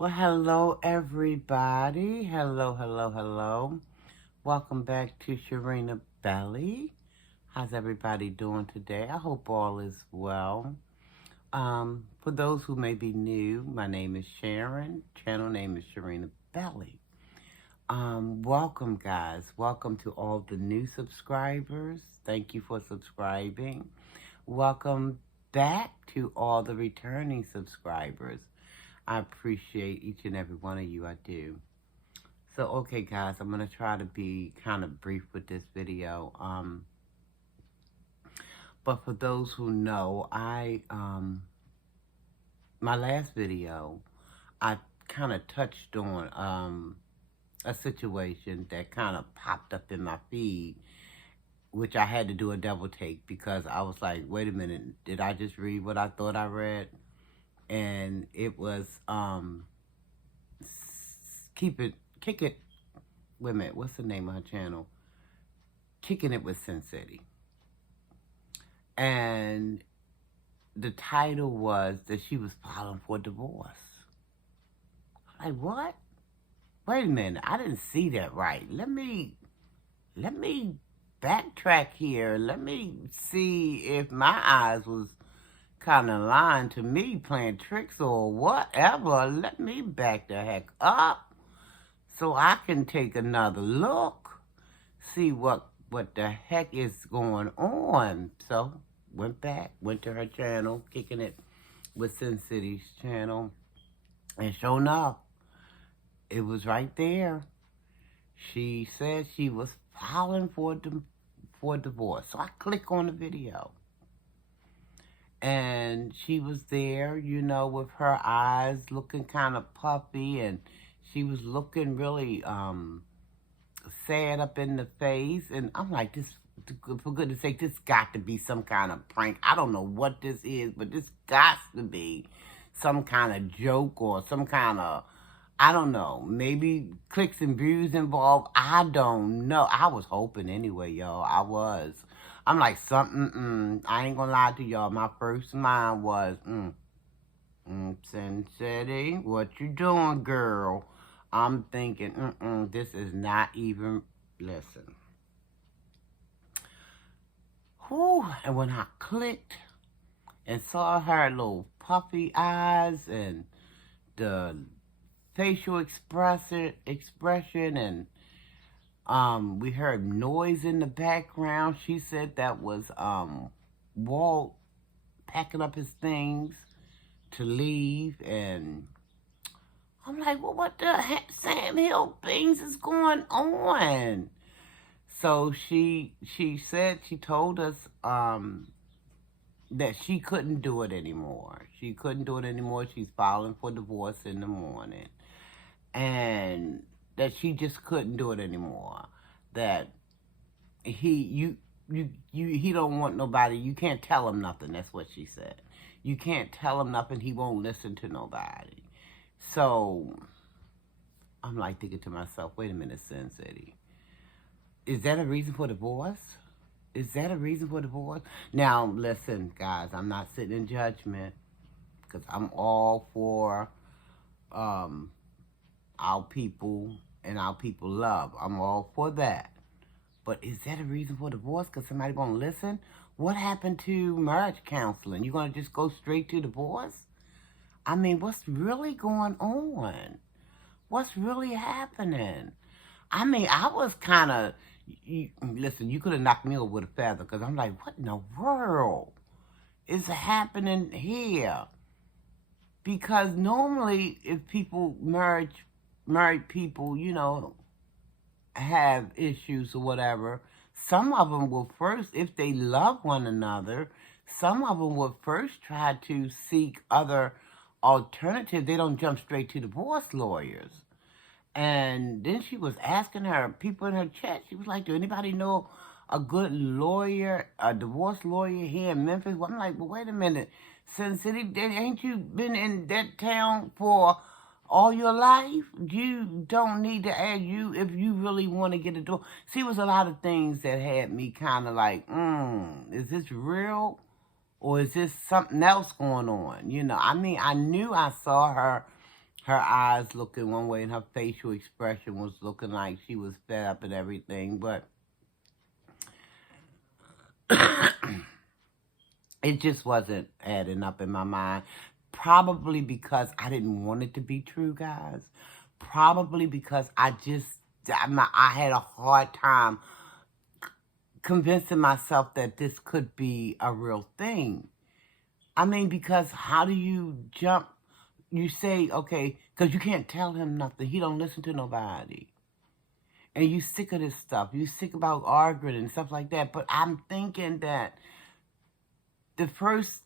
Well, hello, everybody. Hello, hello, hello. Welcome back to Sharina Belly. How's everybody doing today? I hope all is well. For those who may be new, my name is Sharon. Channel name is Sharina Belly. Welcome, guys. Welcome to all the new subscribers. Thank you for subscribing. Welcome back to all the returning subscribers. I appreciate each and every one of you. I do. So, okay, guys, I'm going to try to be kind of brief with this video. But for those who know, my last video, I kind of touched on a situation that kind of popped up in my feed, which I had to do a double take because I was like, wait a minute, did I just read what I thought I read? And it was, kick it, wait a minute, what's the name of her channel? Kicking It with Sin City. And the title was that she was filing for divorce. Like, what? Wait a minute, I didn't see that right. Let me backtrack here. Let me see if my eyes was kind of lying to me, playing tricks or whatever. Let me back the heck up so I can take another look, see what the heck is going on. So went to her channel, Kicking It with Sin City's channel, and sure enough, it was right there. She said she was filing for divorce. So I click on the video, and she was there, with her eyes looking kind of puffy, and she was looking really sad up in the face. And I'm like, this, for goodness sake, this got to be some kind of prank. I don't know what this is, but this got to be some kind of joke or some kind of, I don't know, maybe clicks and views involved. I don't know. I was hoping anyway, y'all. I was. I'm like, I ain't gonna lie to y'all. My first mind was, Sin City, what you doing, girl? I'm thinking, this is not even, listen. Whew, and when I clicked and saw her little puffy eyes and the facial expression, and we heard noise in the background. She said that was Walt packing up his things to leave, and I'm like, well, what the heck, Sam Hill things is going on? So she told us that she couldn't do it anymore. She couldn't do it anymore. She's filing for divorce in the morning, and that she just couldn't do it anymore. That he don't want nobody. You can't tell him nothing. That's what she said. You can't tell him nothing. He won't listen to nobody. So I'm like thinking to myself, wait a minute, Sin City. Is that a reason for divorce? Is that a reason for divorce? Now, listen, guys, I'm not sitting in judgment because I'm all for our people and our people love. I'm all for that. But is that a reason for divorce? Because somebody won't listen? What happened to marriage counseling? You going to just go straight to divorce? I mean, what's really going on? What's really happening? I mean, I was kind of, listen, you could have knocked me over with a feather because I'm like, what in the world is happening here? Because normally if people, married people, have issues or whatever, some of them will first, if they love one another, some of them will first try to seek other alternatives. They don't jump straight to divorce lawyers. And then she was asking her people in her chat, she was like, do anybody know a good lawyer, a divorce lawyer here in Memphis? Well, I'm like, well, wait a minute. Sin City, ain't you been in that town for all your life? You don't need to ask you if you really want to get a divorce. See, it was a lot of things that had me kind of like, is this real? Or is this something else going on? I mean, I knew I saw her her eyes looking one way and her facial expression was looking like she was fed up and everything, but it just wasn't adding up in my mind. Probably because I didn't want it to be true, guys. Probably because I had a hard time convincing myself that this could be a real thing. I mean, because how do you jump? You say, okay, because you can't tell him nothing. He don't listen to nobody. And you sick of this stuff. You sick about arguing and stuff like that. But I'm thinking that the first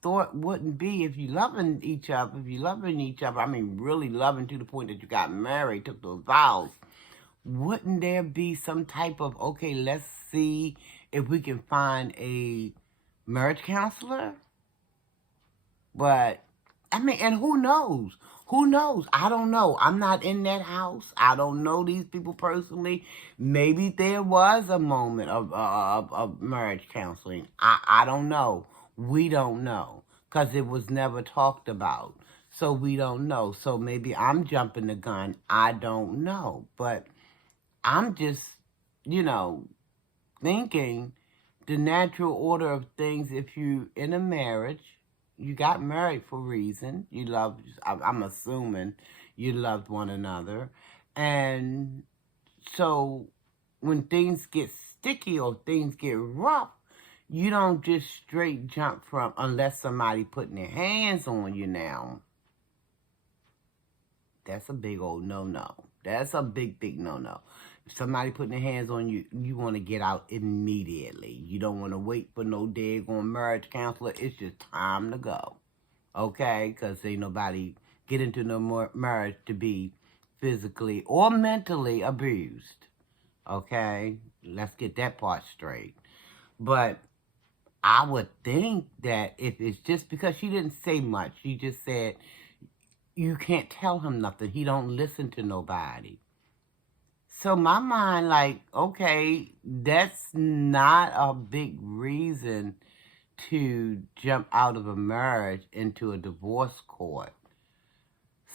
thought wouldn't be if you loving each other, I mean, really loving to the point that you got married, took those vows, wouldn't there be some type of, okay, let's see if we can find a marriage counselor? But, I mean, and who knows? Who knows? I don't know. I'm not in that house. I don't know these people personally. Maybe there was a moment of marriage counseling. I don't know. We don't know. Because it was never talked about. So we don't know. So maybe I'm jumping the gun. I don't know. But I'm just, thinking the natural order of things. If you in a marriage, you got married for a reason. You love, I'm assuming you loved one another. And so when things get sticky or things get rough, you don't just straight jump from, unless somebody putting their hands on you now. That's a big old no-no. That's a big, big no-no. If somebody putting their hands on you, you want to get out immediately. You don't want to wait for no daggone marriage counselor. It's just time to go. Okay? Because ain't nobody get into no more marriage to be physically or mentally abused. Okay? Let's get that part straight. But I would think that if it's just because she didn't say much, she just said, you can't tell him nothing. He don't listen to nobody. So my mind, like, okay, that's not a big reason to jump out of a marriage into a divorce court.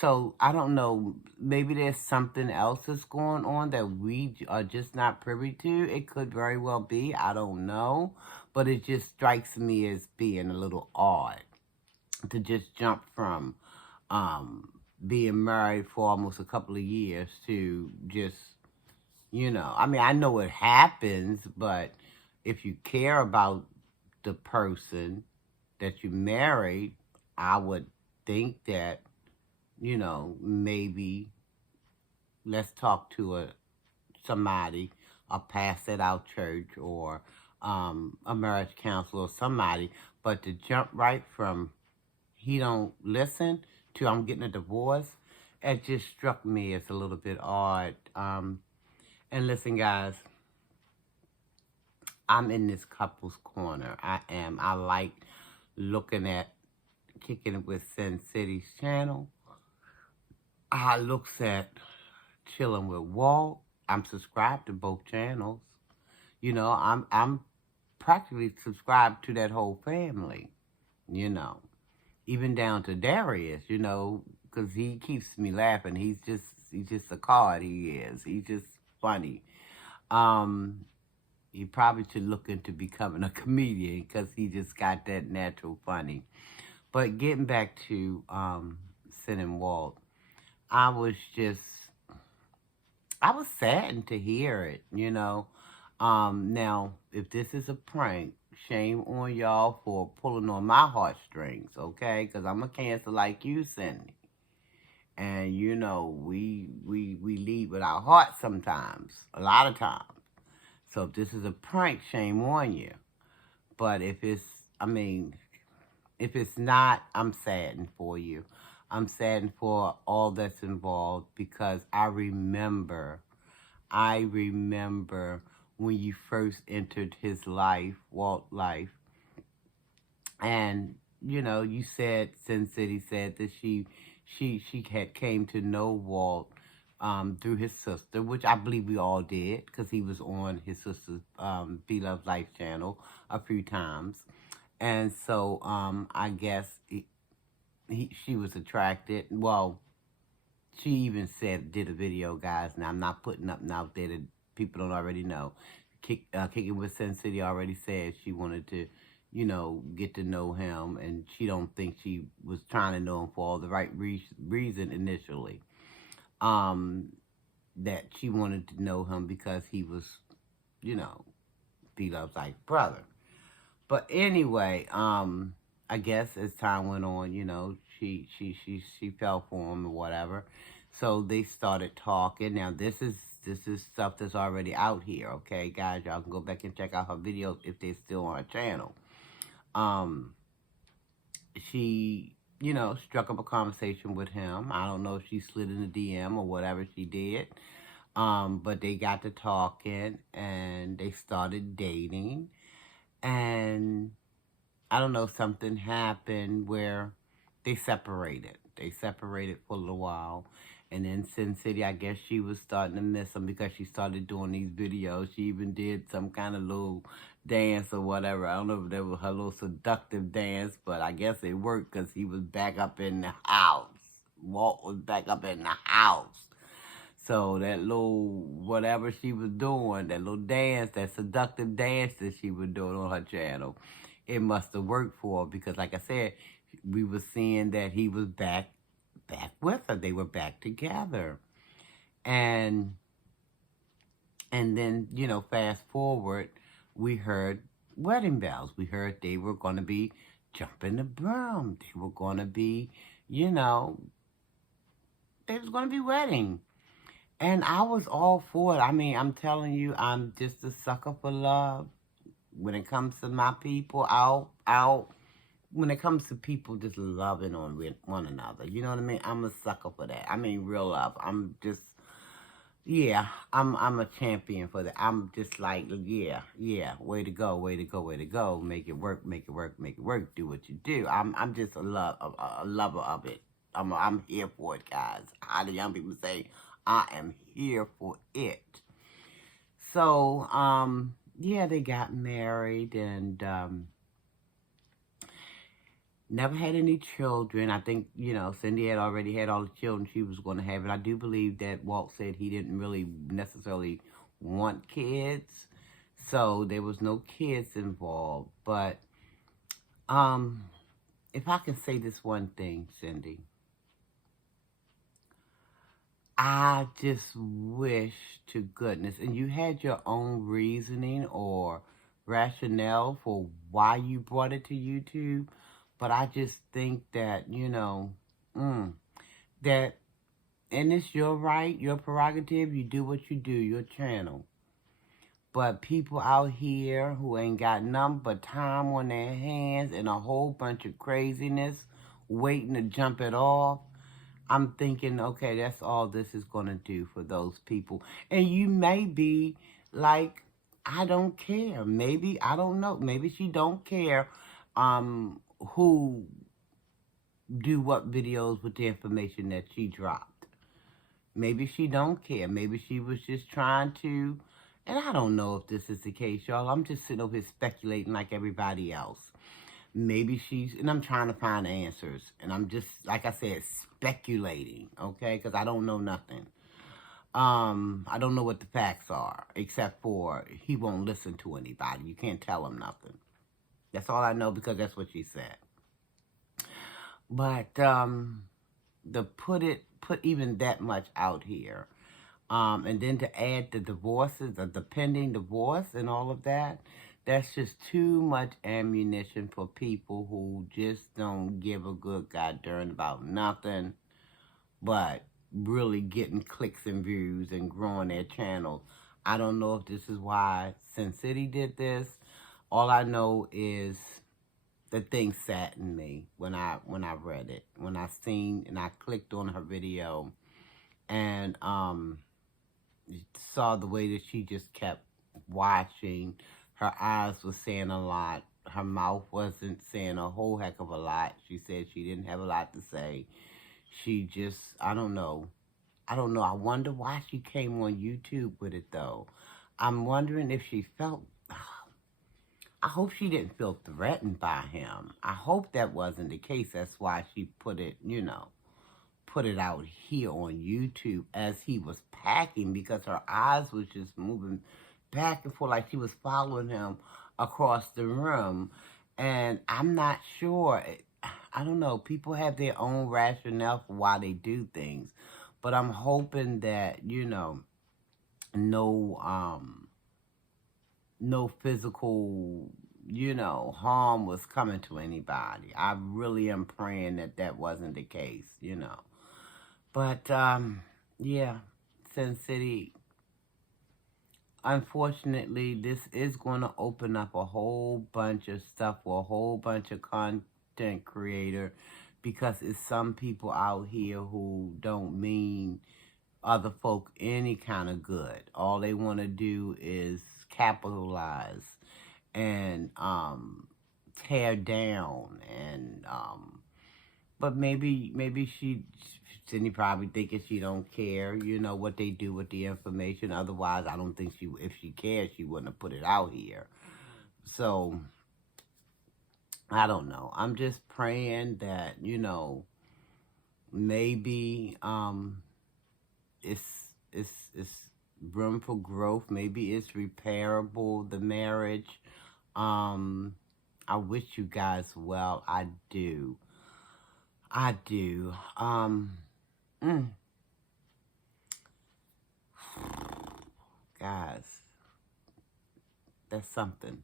So I don't know, maybe there's something else that's going on that we are just not privy to. It could very well be, I don't know. But it just strikes me as being a little odd to just jump from being married for almost a couple of years to just, I mean, I know it happens, but if you care about the person that you married, I would think that, maybe let's talk to somebody, a pass it out church or a marriage counselor or somebody. But to jump right from he don't listen to I'm getting a divorce, it just struck me as a little bit odd. And listen, guys, I'm in this couple's corner. I am. I like looking at Kicking It with Sin City's channel. I looks at Chilling with Walt. I'm subscribed to both channels. I'm practically subscribed to that whole family. Even down to Darius. Because he keeps me laughing. He's just a card. He is. He's just funny. He probably should look into becoming a comedian because he just got that natural funny. But getting back to Sin and Walt, I was saddened to hear it, Now, if this is a prank, shame on y'all for pulling on my heartstrings, okay? Because I'm a Cancer like you, Cindy. And, we lead with our hearts sometimes, a lot of times. So if this is a prank, shame on you. But if it's not, I'm saddened for you. I'm saddened for all that's involved because I remember when you first entered his life, Walt's life. And, you said, Sin City said that she had came to know Walt through his sister, which I believe we all did because he was on his sister's Be Love Life channel a few times. And so I guess she was attracted. Well, she even did a video, guys. Now I'm not putting up out there that people don't already know. Kicking with Sin City already said she wanted to, get to know him, and she don't think she was trying to know him for all the right reason initially. That she wanted to know him because he was, you know, B-Love's like brother. But anyway, I guess as time went on, she fell for him or whatever. So they started talking. Now this is stuff that's already out here, okay, guys. Y'all can go back and check out her videos if they're still on her channel. She, struck up a conversation with him. I don't know if she slid in the DM or whatever she did. But they got to talking and they started dating. And I don't know, something happened where they separated. They separated for a little while. And then Sin City, I guess she was starting to miss him because she started doing these videos. She even did some kind of little dance or whatever. I don't know if that was her little seductive dance, but I guess it worked because he was back up in the house. Walt was back up in the house. So that little, whatever she was doing, that little dance, that seductive dance that she was doing on her channel, it must have worked for her because, like I said, we were seeing that he was back with her. They were back together. And then, fast forward, we heard wedding bells. We heard they were going to be jumping the broom. They were going to be, they was going to be wedding. And I was all for it. I mean, I'm telling you, I'm just a sucker for love. When it comes to my people, when it comes to people just loving on one another, you know what I mean? I'm a sucker for that. I mean, real love. I'm just, yeah, I'm a champion for that. I'm just like, yeah, way to go, way to go, way to go. Make it work, make it work, make it work. Do what you do. I'm just a lover of it. I'm here for it, guys. How the young people say, I am here for it. So, yeah, they got married and never had any children. I think, Cindy had already had all the children she was going to have. And I do believe that Walt said he didn't really necessarily want kids. So there was no kids involved. But if I can say this one thing, Cindy, I just wish to goodness, and you had your own reasoning or rationale for why you brought it to YouTube, but I just think that, that, and it's your right, your prerogative, you do what you do, your channel. But people out here who ain't got nothing but time on their hands and a whole bunch of craziness waiting to jump it off, I'm thinking, okay, that's all this is going to do for those people. And you may be like, I don't care. Maybe, I don't know. Maybe she don't care who do what videos with the information that she dropped. Maybe she don't care. Maybe she was just trying to, and I don't know if this is the case, y'all. I'm just sitting over here speculating like everybody else. Maybe and I'm trying to find answers. And I'm just, like I said, speculating, okay? Because I don't know nothing. I don't know what the facts are, except for he won't listen to anybody. You can't tell him nothing. That's all I know because that's what she said. But put even that much out here, and then to add the divorces, the pending divorce and all of that, that's just too much ammunition for people who just don't give a good goddamn about nothing but really getting clicks and views and growing their channels. I don't know if this is why Sin City did this. All I know is the thing sat in me when I read it. When I seen and I clicked on her video and saw the way that she just kept watching. Her eyes were saying a lot. Her mouth wasn't saying a whole heck of a lot. She said she didn't have a lot to say. She just, I don't know. I wonder why she came on YouTube with it, though. I'm wondering if she felt, I hope she didn't feel threatened by him. I hope that wasn't the case. That's why she put it, put it out here on YouTube as he was packing, because her eyes was just moving back and forth like she was following him across the room. And I'm not sure. I don't know. People have their own rationale for why they do things. But I'm hoping that, no physical, harm was coming to anybody. I really am praying that that wasn't the case. But, yeah, Sin City, unfortunately, this is going to open up a whole bunch of stuff for a whole bunch of content creator, because it's some people out here who don't mean other folk any kind of good. All they want to do is capitalize and tear down, and but maybe Cindy probably thinking she don't care, what they do with the information. Otherwise, I don't think if she cared, she wouldn't have put it out here. So I don't know. I'm just praying that, maybe it's room for growth. Maybe it's repairable, the marriage. I wish you guys well. I do. Guys, that's something.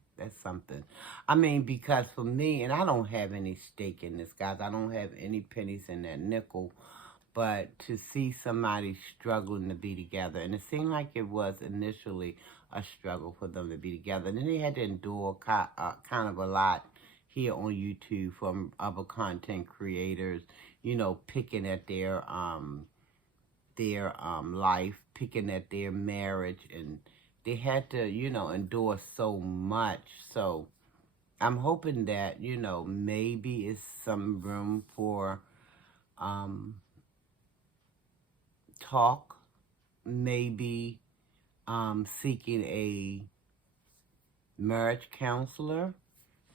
I mean, because for me, and I don't have any stake in this, guys. I don't have any pennies in that nickel. But to see somebody struggling to be together, and it seemed like it was initially a struggle for them to be together, and then they had to endure kind of a lot here on YouTube from other content creators, picking at their life, picking at their marriage, and they had to, endure so much. So I'm hoping that, maybe it's some room for talk, maybe seeking a marriage counselor,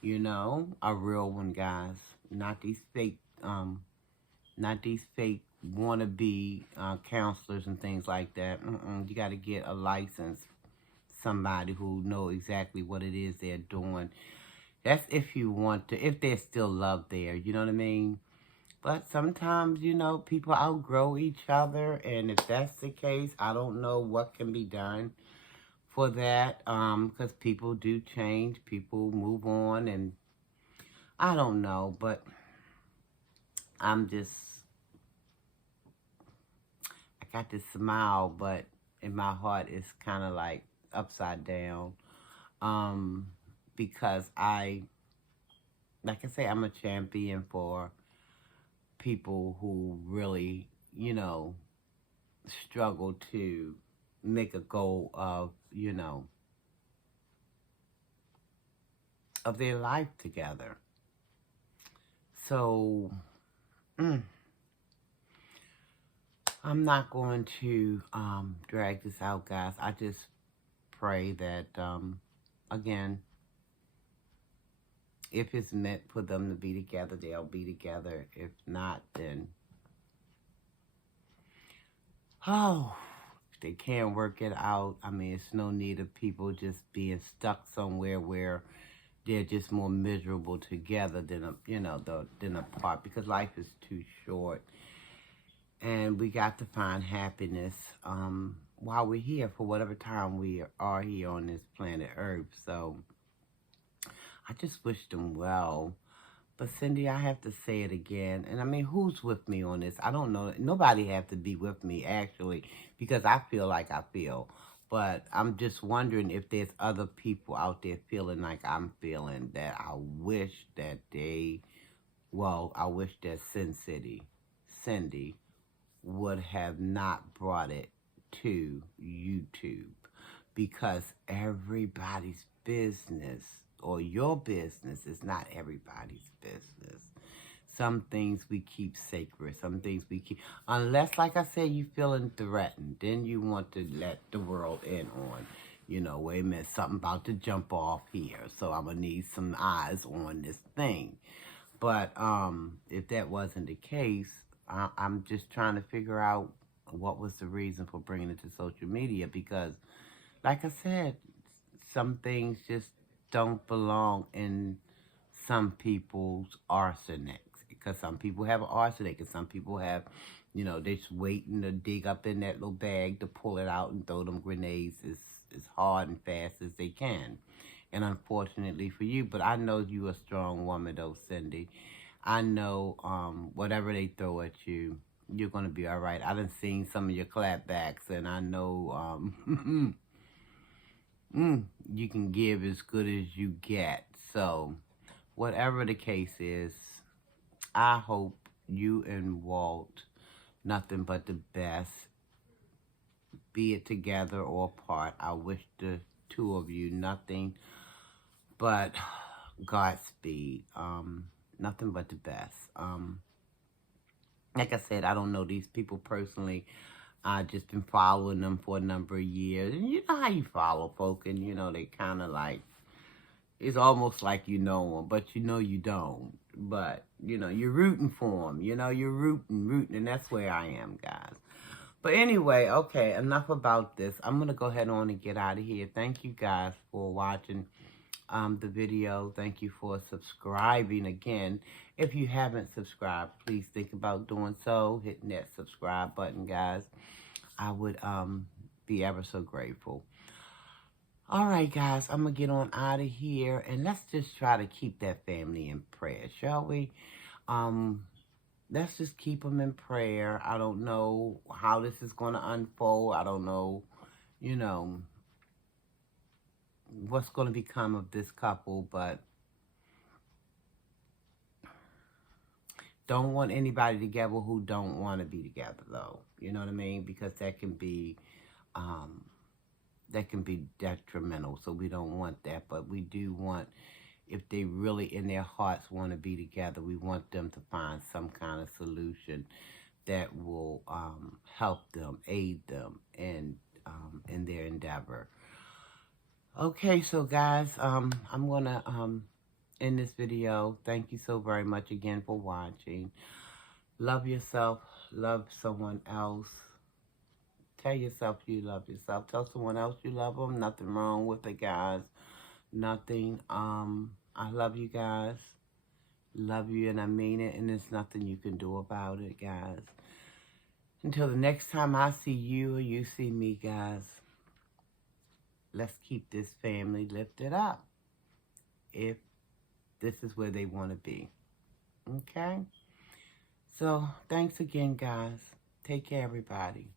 a real one, guys, not these fake wannabe counselors and things like that. You got to get a license, somebody who know exactly what it is they're doing. That's if you want to, if there's still love there, you know what I mean? But sometimes, people outgrow each other, and if that's the case, I don't know what can be done for that, because people do change, people move on, and I don't know, but I got this smile, but in my heart it's kind of like upside down, because like I say, I'm a champion for people who really, struggle to make a goal of, of their life together. So, I'm not going to drag this out, guys. I just pray that, again, if it's meant for them to be together, they'll be together. If not, then, if they can't work it out, I mean, it's no need of people just being stuck somewhere where they're just more miserable together than apart, because life is too short. And we got to find happiness while we're here, for whatever time we are here on this planet Earth. So I just wish them well. But Cindy, I have to say it again. And I mean, who's with me on this? I don't know. Nobody have to be with me, actually, because I feel like I feel. But I'm just wondering if there's other people out there feeling like I'm feeling, that I wish that I wish that Cindy would have not brought it to YouTube, because everybody's business, or your business, is not everybody's business. Some things we keep sacred. Some things we keep, unless, like I said, you feeling threatened, then you want to let the world in on. You know, wait a minute, something about to jump off here, so I'm gonna need some eyes on this thing. But if that wasn't the case, I'm just trying to figure out what was the reason for bringing it to social media, because, like I said, some things just don't belong in some people's arsenic. Because some people have arsenic, and some people have, they're just waiting to dig up in that little bag to pull it out and throw them grenades as hard and fast as they can. And unfortunately for you, but I know you a strong woman though, Cindy. I know whatever they throw at you, you're gonna be all right. I done seen some of your clapbacks, and I know you can give as good as you get. So whatever the case is, I hope you and Walt nothing but the best, be it together or apart. I wish the two of you nothing but Godspeed. Nothing but the best. Like I said, I don't know these people personally. I've just been following them for a number of years. And you know how you follow folk, and they kind of like, it's almost like you know them, but you don't. But, you're rooting for them. You're rooting, and that's where I am, guys. But anyway, okay, enough about this. I'm going to go ahead on and get out of here. Thank you guys for watching the video. Thank you for subscribing again. If you haven't subscribed, please think about doing so, hitting that subscribe button, guys. I would be ever so grateful. All right, guys, I'm going to get on out of here, and let's just try to keep that family in prayer, shall we? Let's just keep them in prayer. I don't know how this is going to unfold. I don't know, what's going to become of this couple, but don't want anybody together who don't want to be together, though. You know what I mean? Because that can be detrimental. So we don't want that, but we do want, if they really in their hearts want to be together, we want them to find some kind of solution that will help them, aid them in their endeavor. Okay, so guys, I'm gonna end this video. Thank you so very much again for watching. Love yourself. Love someone else. Tell yourself you love yourself. Tell someone else you love them. Nothing wrong with it, guys. Nothing. I love you guys. Love you, and I mean it, and there's nothing you can do about it, guys. Until the next time I see you or you see me, guys, let's keep this family lifted up if this is where they want to be. Okay? So, thanks again, guys. Take care, everybody.